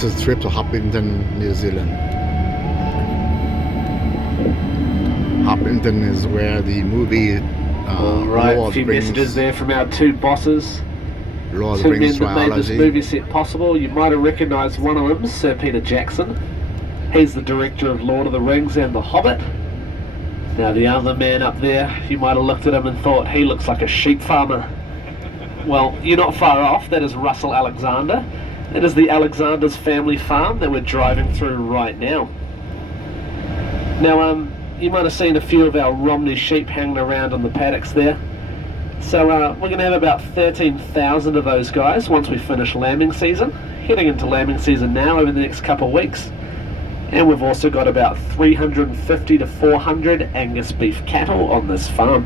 This is a trip to Hobbiton, New Zealand. Hobbiton is where the movie Alright, a few messages there from our two bosses. Lord of Two the Rings men that made this trilogy. movie set possible. You might have recognised one of them, Sir Peter Jackson. He's the director of Lord of the Rings and The Hobbit. Now the other man up there, you might have looked at him and thought he looks like a sheep farmer. Well, you're not far off. That is Russell Alexander. It is the Alexander's family farm that we're driving through right now. Now, you might have seen a few of our Romney sheep hanging around on the paddocks there. So we're going to have about 13,000 of those guys once we finish lambing season. Heading into lambing season now over the next couple of weeks. And we've also got about 350 to 400 Angus beef cattle on this farm.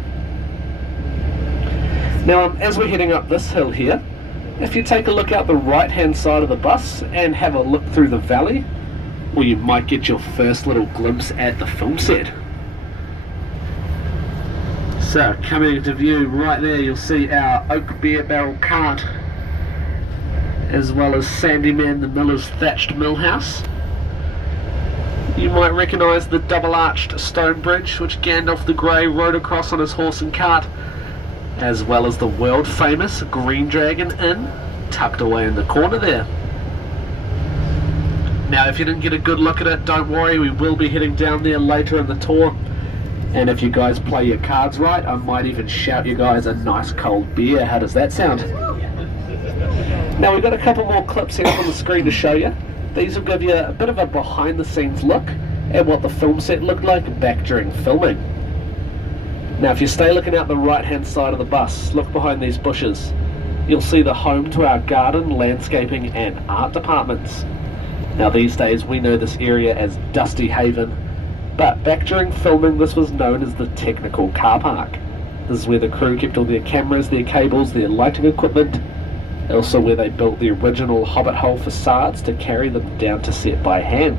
Now, as we're heading up this hill here, if you take a look out the right hand side of the bus and have a look through the valley, well, you might get your first little glimpse at the film set. So, coming into view right there, you'll see our oak beer barrel cart, as well as Sandyman the Miller's thatched mill house. You might recognise the double-arched stone bridge which Gandalf the Grey rode across on his horse and cart, as well as the world-famous Green Dragon Inn, tucked away in the corner there. Now, if you didn't get a good look at it, don't worry, we will be heading down there later in the tour. And if you guys play your cards right, I might even shout you guys a nice cold beer. How does that sound? Now, we've got a couple more clips here on the screen to show you. These will give you a bit of a behind-the-scenes look at what the film set looked like back during filming. Now, if you stay looking out the right-hand side of the bus, look behind these bushes. You'll see the home to our garden, landscaping and art departments. Now, these days we know this area as Dusty Haven, but back during filming this was known as the technical car park. This is where the crew kept all their cameras, their cables, their lighting equipment, also where they built the original Hobbit hole facades to carry them down to set by hand.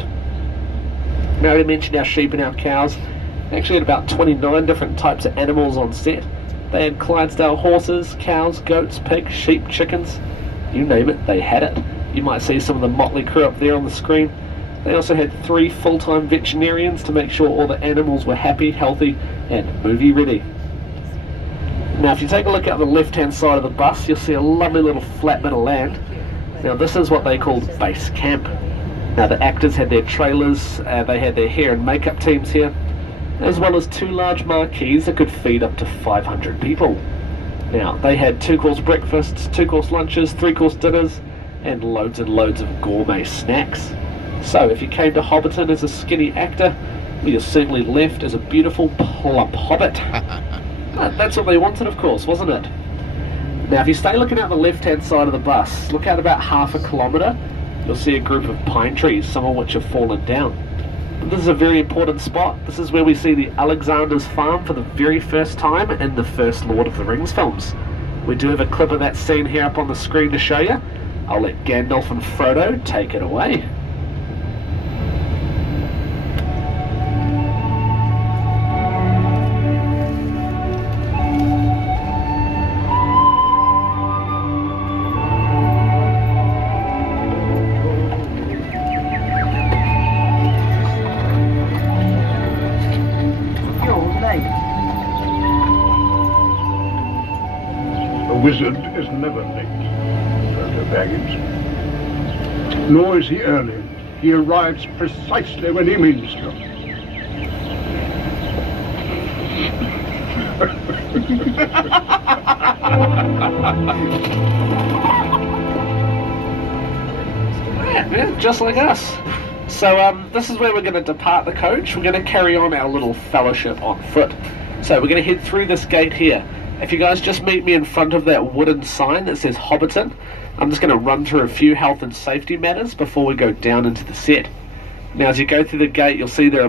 Now, I already mentioned our sheep and our cows. They actually had about 29 different types of animals on set. They had Clydesdale horses, cows, goats, pigs, sheep, chickens, you name it, they had it. You might see some of the motley crew up there on the screen. They also had 3 full-time veterinarians to make sure all the animals were happy, healthy and movie ready. Now, if you take a look at the left-hand side of the bus, you'll see a lovely little flat bit of land. Now, this is what they called base camp. Now, the actors had their trailers, they had their hair and makeup teams here, as well as 2 large marquees that could feed up to 500 people. Now, they had 2-course breakfasts, 2-course lunches, 3-course dinners, and loads of gourmet snacks. So, if you came to Hobbiton as a skinny actor, well, you're certainly left as a beautiful, plump hobbit. That's what they wanted, of course, wasn't it? Now, if you stay looking out the left-hand side of the bus, look out about half a kilometre, you'll see a group of pine trees, some of which have fallen down. But this is a very important spot. This is where we see the Alexander's farm for the very first time in the first Lord of the Rings films. We do have a clip of that scene here up on the screen to show you. I'll let Gandalf and Frodo take it away. A wizard is never late, Frodo Baggins. Nor is he early. He arrives precisely when he means to. Yeah, just like us. So this is where we're going to depart the coach. We're going to carry on our little fellowship on foot. So we're going to head through this gate here. If you guys just meet me in front of that wooden sign that says Hobbiton, I'm just going to run through a few health and safety matters before we go down into the set. Now, as you go through the gate, you'll see there are